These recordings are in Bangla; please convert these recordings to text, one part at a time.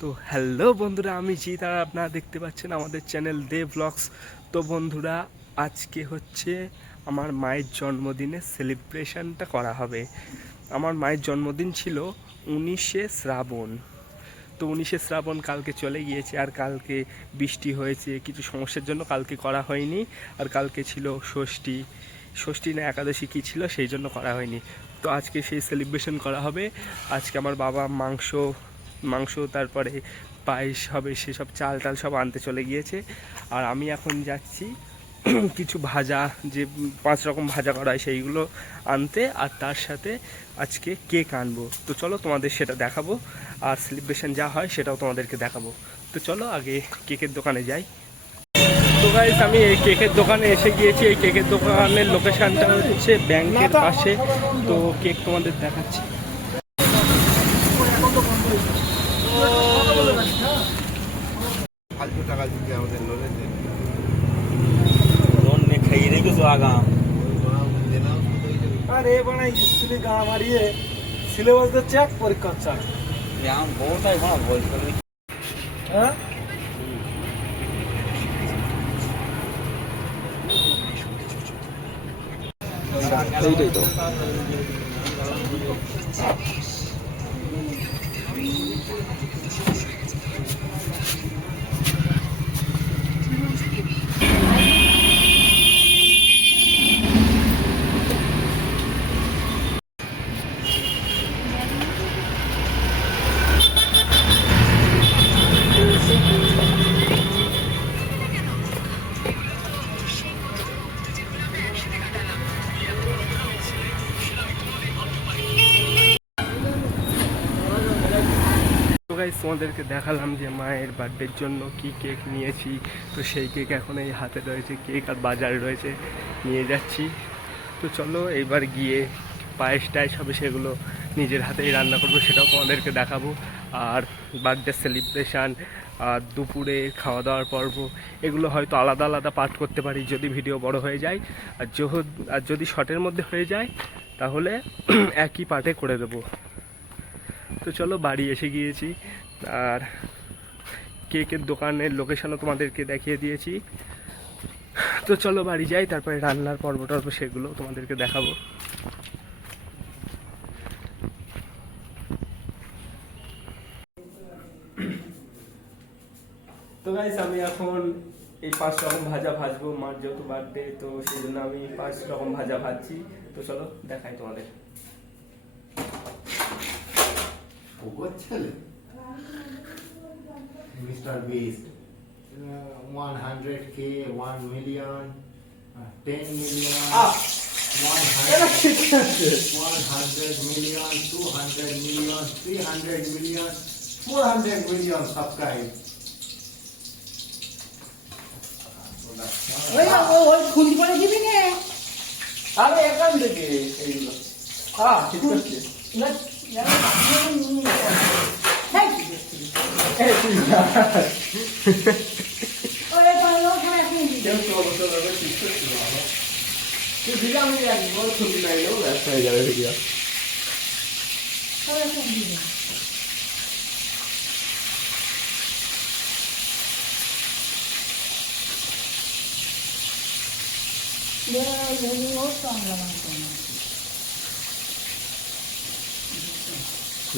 তো হ্যালো বন্ধুরা, আমি জিৎ আর আপনারা দেখতে পাচ্ছেন আমাদের চ্যানেল দে ব্লগস। তো বন্ধুরা, আজকে হচ্ছে আমার মায়ের জন্মদিনে সেলিব্রেশনটা করা হবে। আমার মায়ের জন্মদিন ছিল উনিশে শ্রাবণ। তো উনিশে শ্রাবণ কালকে চলে গিয়েছে আর কালকে বৃষ্টি হয়েছে, কিছু সমস্যার জন্য কালকে করা হয়নি। আর কালকে ছিল ষষ্ঠী। ষষ্ঠী না একাদশী কী ছিল, সেই জন্য করা হয়নি। তো আজকে সেই সেলিব্রেশন করা হবে। আজকে আমার বাবা মাংস মাংস তারপরে পায়েস হবে সেসব চাল টাল সব আনতে চলে গিয়েছে। আর আমি এখন যাচ্ছি কিছু ভাজা যে পাঁচ রকম ভাজা করা হয় সেইগুলো আনতে। আর তার সাথে আজকে কেক আনব। তো চলো তোমাদের সেটা দেখাবো। আর সেলিব্রেশন যা হয় সেটাও তোমাদেরকে দেখাবো। তো চলো আগে কেকের দোকানে যাই। তো গাইস আমি এই কেকের দোকানে এসে গিয়েছি। এই কেকের দোকানের লোকেশানটা হচ্ছে ব্যাংকের পাশে। তো কেক তোমাদের দেখাচ্ছি। ফালতু টাকা দিচ্ছে আমাদের লোনের লোন নিয়ে খাইয়ে রেখেছো আগাম আরে বানা স্কুলে গা মারিয়ে সিলেবাস তো চেক পরীক্ষা চাক আম বহুটাই গাইস তোমাদেরকে দেখালাম যে মায়ের বার্থডের জন্য কি কেক নিয়েছি। তো সেই কেক এখন এই হাতে রয়েছে কেক আর বাজার রয়েছে। নিয়ে যাচ্ছি। তো চলো এবার গিয়ে পায়েস টায়েস হবে সেগুলো নিজের হাতেই রান্না করব, সেটাও তোমাদেরকে দেখাবো। আর বার্থডে সেলিব্রেশান আর দুপুরে খাওয়া দাওয়ার পর্ব, এগুলো হয়তো আলাদা আলাদা পাঠ করতে পারি যদি ভিডিও বড় হয়ে যায়। আর আর যদি শর্টের মধ্যে হয়ে যায়, তাহলে একই পার্টে করে দেবো। তো চলো বাড়ি এসে গিয়েছি। আর কেকের দোকানের লোকেশনও তোমাদেরকে দেখিয়ে দিয়েছি। তো চলো বাড়ি যাই তারপরে রান্নার পর্ব টর্ব সেগুলো তোমাদেরকে দেখাবো। তো গাইস আমি এখন এই পাঁচ রকম ভাজা ভাজবো মার যেহেতু বার্থডে তো সেই জন্য আমি পাঁচ রকম ভাজা ভাজছি। তো চলো দেখাই তোমাদের। ভূগোল ছেলে মিস্টার বিস্ট ওয়ান হান্ড্রেড কে one million ten million one hundred one hundred million two hundred million three hundred million four hundred million subscribe আরে এখান থেকে এইগুলো হ্যাঁ ঠিক আছে 원래 방송 하나 생기지. 하나 생기지. 내가 여기 옷도 안 가봤잖아.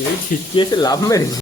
여기 뒷기에서 람멜이지.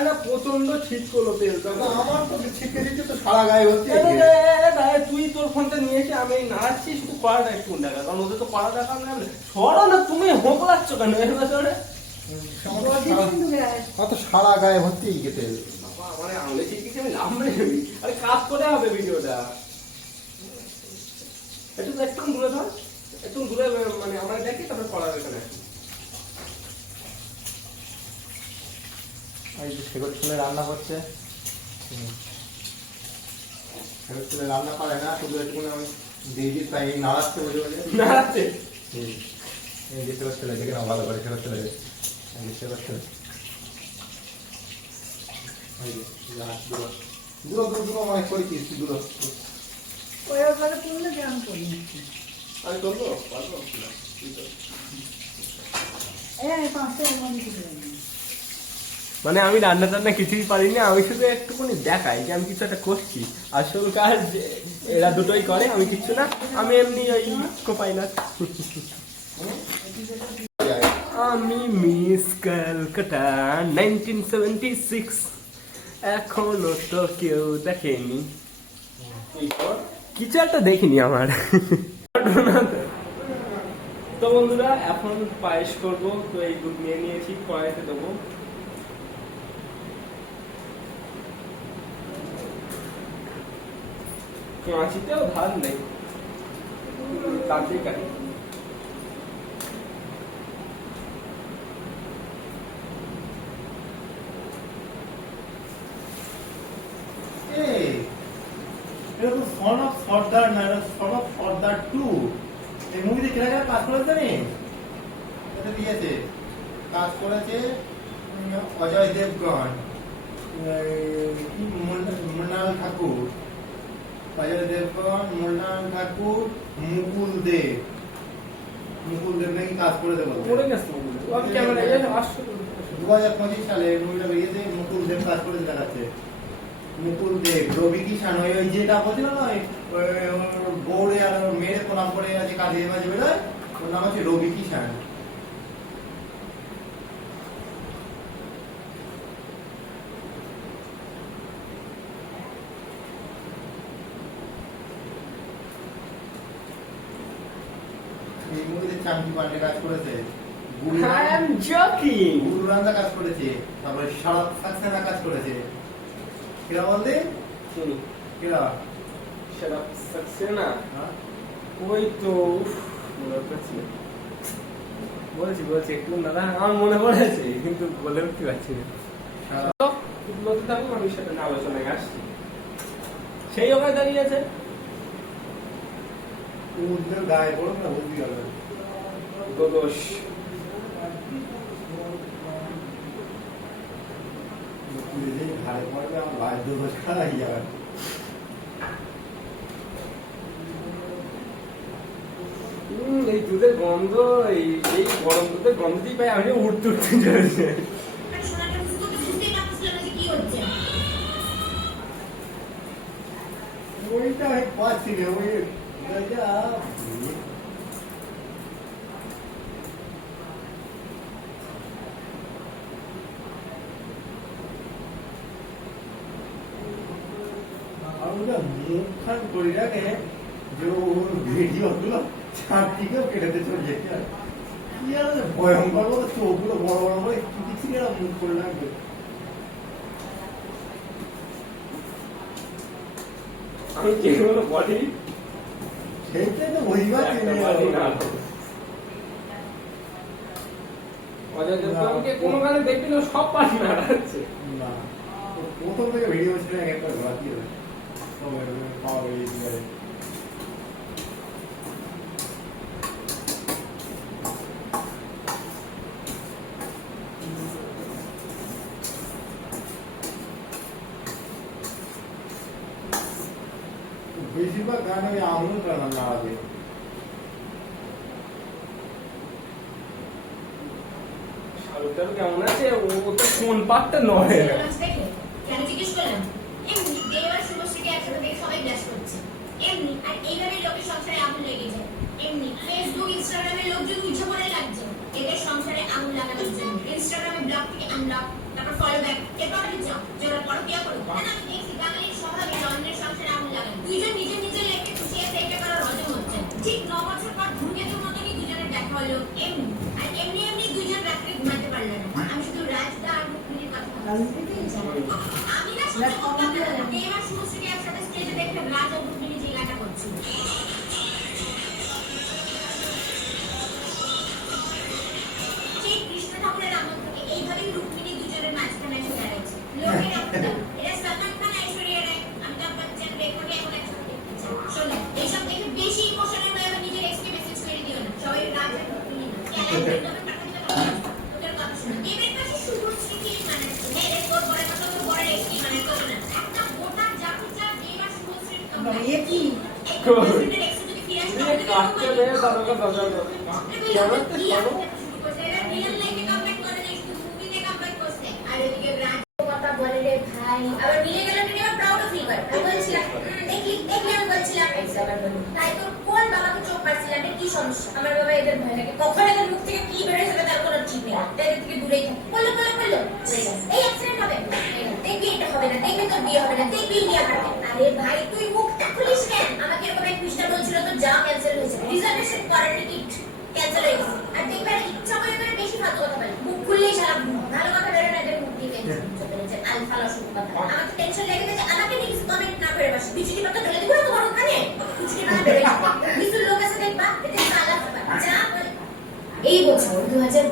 না প্রচণ্ড ছিট করল তেল আমার তো ছিটকে দিচ্ছে তো সারা গায়ে হচ্ছে এ, এ, এ, ভাই, তুই তোর ফোনটা নিয়ে এসে আমি নাচছি শুধু কড়াটা একটু দেখা কারণ ওদের তো কড়া দেখা না সরো না তুমি হোকলাচ্ছ কেন এর ভেতরে? সারা গায়ে ভর্তি গেতে বাবা, আমার আঙুলে চিটকিছে আমি লাভ যাবি। আরে কাজ করে হবে ভিডিওটা। একটু একটু দূরে ধর একটু দূরে মানে আমরা দেখি তারপরে কড়া এখানে এই যে সেগুলো ছেলে রান্না করছে সেগুলো ছেলে রান্না পারে না শুধু একটু দিদি তাই নাড়াচ্ছে বুঝে বুঝে নাড়াচ্ছে এই যে দেখে না ভালো করে এই যে দূর দূর দূর অনেক করেছিস, দূর ওই যে করি আমি করব? পারব? কর। এই পাঁচটা কিছু। মানে আমি রান্না টান্না কিছুই পারি না আমি শুধু একটুখানি দেখাই যে আমি কিছু একটা করছি। আসল কাজ এরা দুটোই করে, আমি কিচ্ছু না, আমি এমনি ওই কোপাই না আমি মিস ক্যালকাটা এখনও তো কেউ দেখেনি। কিছু একটা দেখিনি আমার। তো বন্ধুরা, এখন পায়েস করব, তো এই দুধ নিয়ে নিয়েছি কড়াইতে দেবো। কাঁচিতেও ধার নেই কাঁচি কাটি সর্দার না, son সর্দার। এই মুভিতে কেনা কেনা কাজ করেছে জানিস? এটা। কাজ করেছে অজয় মৃণ- মৃণাল ঠাকুর অজয় দেবগন ঠাকুর মুকুল দেব মুকুল দেব নাকি কাজ করে দেবো। গেছে দু হাজার পঁচিশ সালে মুভিটা বেরিয়েছে মুকুল দেব কাজ করে দেখাচ্ছে মুকুল দেব রবি কিষান ওই ওই যেটা বলছিল না ওই ওই আর মেয়ের প্রণাম করে আছে কাজের মাঝে বেরোয় ওর নাম হচ্ছে রবি কিষান এই মুভিতে কাজ করেছে? কাজ করেছে। তারপরে শরৎ সাক্সেনা কাজ করেছে। কেরা বলতে শুনি। কেরা? সেটা সাকসেনা? হ্যাঁ? ওই তো মনে পড়ছে। বলছি বলছি একটু দাদা আমার মনে পড়েছে কিন্তু বলে উঠতে পারছি বলতে থাকুন আমি সেটা নিয়ে আলোচনায় আসছি। সেই ওখানে দাঁড়িয়ে আছে। গায়ে পড়ো না বুঝবি গেল দোষ ঘাড়ে পড়বে আমার বাধ্য দোষ খারাই যাবে এই দুধের গন্ধ এই এই গরম দুধের গন্ধতেই পাই আমি উঠতে উঠতে চলেছে ওইটা আমি পাচ্ছি না ওই ওইটা মুখখান করি রাখে যে ওর ভিডিও গুলো চারদিকেও কেটেতে চলে যেতে হয়। কি আর ভয়ঙ্কর মতো চোখগুলো বড় বড় করে চুটি ছিঁড়ে মুখ করে রাখবে আমি যেগুলো বডি সেইটাই তো বুঝবার অজয় দেবগনকে কোনো গানে দেখবি না সব পারি না। না প্রথম থেকে ভিডিও ছিল এক একটা ঘোরা দিয়ে দেয় সব এরকম পাওয়া বেরিয়ে দিয়ে দেয়। বেশিরভাগ গান ওই আঙুল টানা নাড়াবে শাহরুখটার কেমন আছে ও তো কোন পার্টটা নয় লাঞ্চ দেখে কেন জিজ্ঞেস করলাম এমনি দেব আর শুভশ্রীকে একসাথে দেখে সবাই ব্লাশ করছে এমনি আর এইভাবে লোকের সংসারে আগুন লেগে যায়। এমনি ফেসবুক ইনস্টাগ্রামে লোকজন উঠে পড়ে লাগছে এদের সংসারে আগুন লাগানোর জন্য। ইনস্টাগ্রামে ব্লগ থেকে আনব্লক তারপর ফলো ব্যাক এরপর আমি চাও যে ওরা পরকিয়া করুক। না না, আমি দেখছি বাঙালির স্বভাবে অন্যের সংসারে আগুন লাগানো দুইজন নিজের নিজের লেখকে খুশি আছে এটা হজম হচ্ছে। ঠিক ন বছর পর ধূমকেতুর মতনই দুজনের দেখা হলো? এমনি। আর এমনি এমনি দুজন রাত্রে ঘুমাতে পারল না। আমি শুধু রাজদা আর রুক্মিণীর কথা। আমি না সত্যি বলতে পারলাম। দেব আর একসাথে স্টেজে দেখে রাজ আর রুক্মিণী দুজনের মাঝখানে এসে দাঁড়িয়েছে। লোকের Şöyle. Bir de kaçta ne? Bana kadar. Yavaş da tension লেগে গেছে আমাকে এই বছর দু হাজার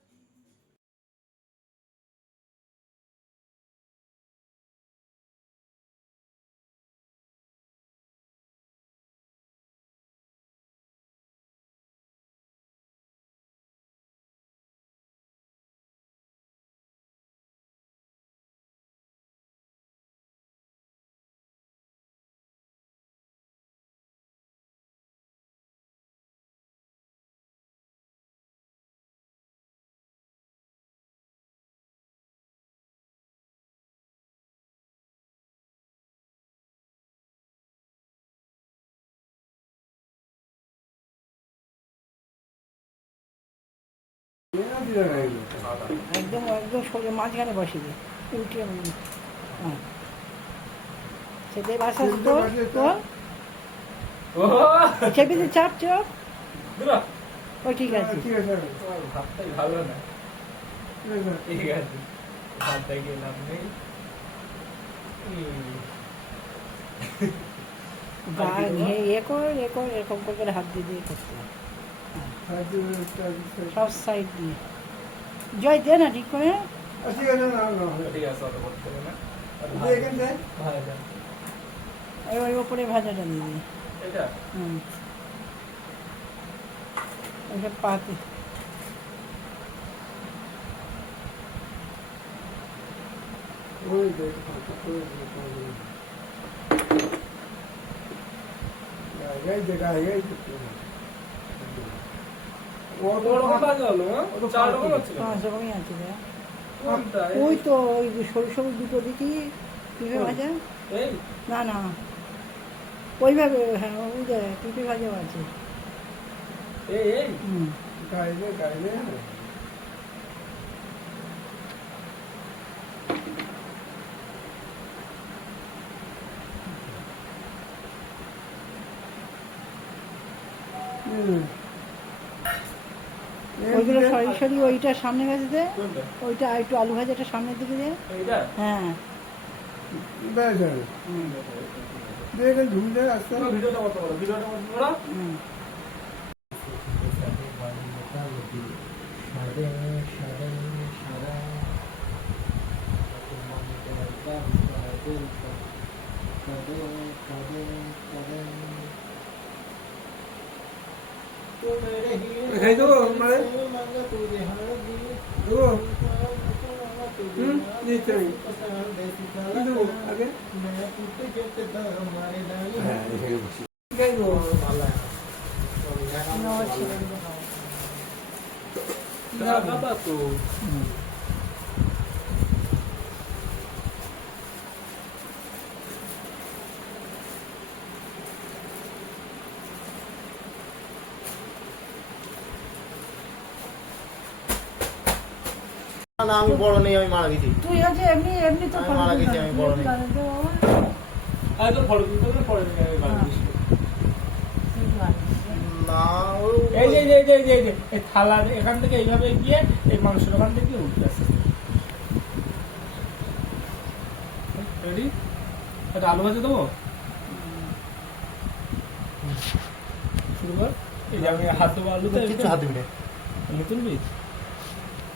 একদম একদম মাঝখানে দিই উঠে হ্যাঁ। সেটাই বাসা তো চাপ ও ঠিক আছে। ভালো না। ঠিক আছে। নেই। এ কর এরকম করে হাত দিয়ে দিয়ে করতে সব সাইড দিয়ে। জয় দে না, ঠিক করে? ঠিক আছে। ওই ওই ওপরে ভাজাটা দিয়ে এটা হুম। পাতে। ওই দেখ এই জায়গা এই ও তো বড় ভাজা হলো? চার রকম হচ্ছে সেরকমই আছে ওই তো ওই সরু দুটো দিকে পিঁপে ভাজা না না ওইভাবে হ্যাঁ ওই যে পিঁপে ভাজাও আছে হুম গাইলে গাইলে সরি সরি ওইটা সামনে গেছে দে ওইটা আর একটু আলু ভাজাটা সামনের দিকে দে এইটা? হ্যাঁ। ভিডিওটা কত বলো ভিডিওটা কত বড়? হুম খাই দেবো মানে দেবো হুম দিচ্ছি আমি কি দেবো আগে এখানে বসি না, না। না, বাবা তো। না আমি বড় নেই আমি মারা গেছি তুই হচ্ছে এমনি এমনি তো মারা গেছি, আমি বড় নেই। এই যে, এই যে, এই যে, এই যে, এই যে, এই থালা এখান থেকে এইভাবে গিয়ে এই মাংসের ওখান থেকে উঠতে আসে। রেডি একটা আলু ভাজা দেবো? শুরু কর। এই যে আমি হাত দেবো আলুতে কিছু হাত দিবি না। আলু তুলবি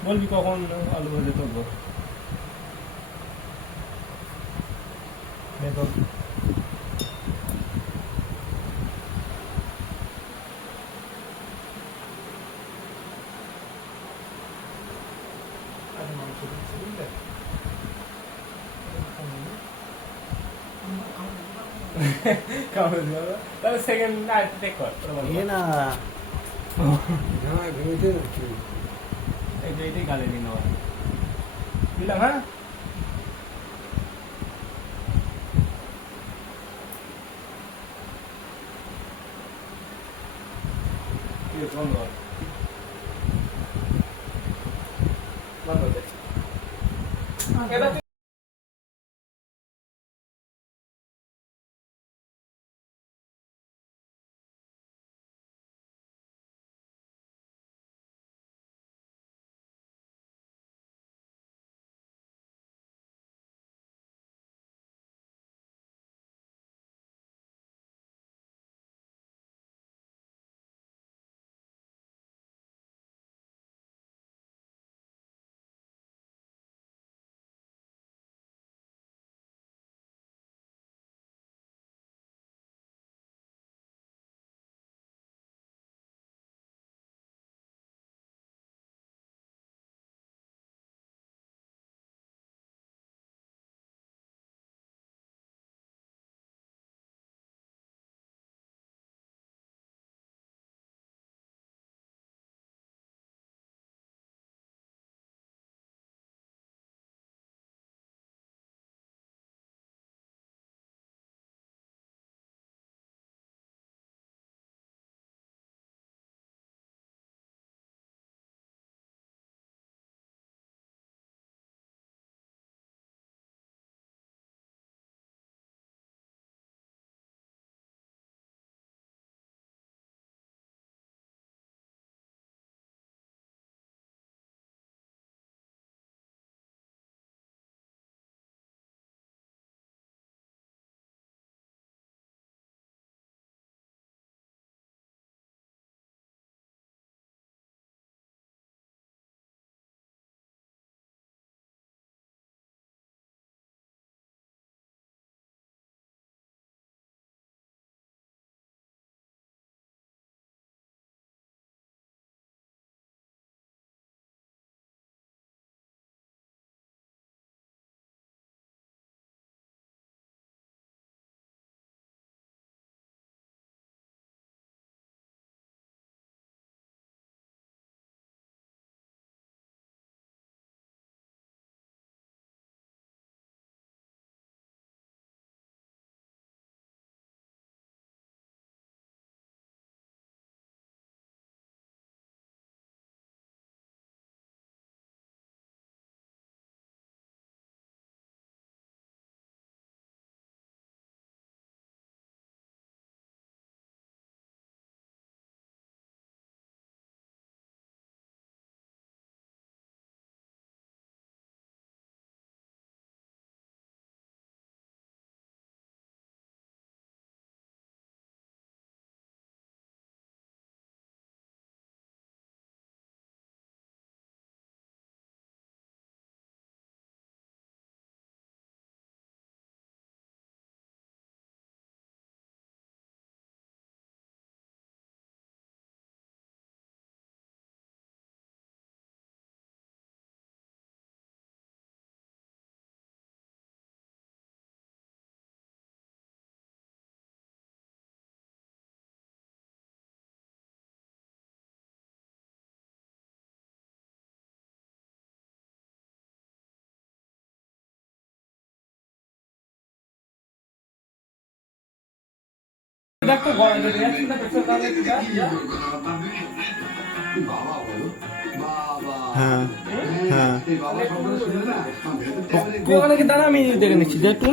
বলবি কখন আলু ভাজা তুলবো দেখো মাংস দিচ্ছি বুঝলে কামড়ে দিল তাহলে সেকেন্ড আর টেক কর এ না। হ্যাঁ ভেবেছে এই যে এটাই গালে দিন দিলাম হ্যাঁ? হ্যাঁ হ্যাঁ কি দাঁড়া আমি দেখে নিচ্ছি একটু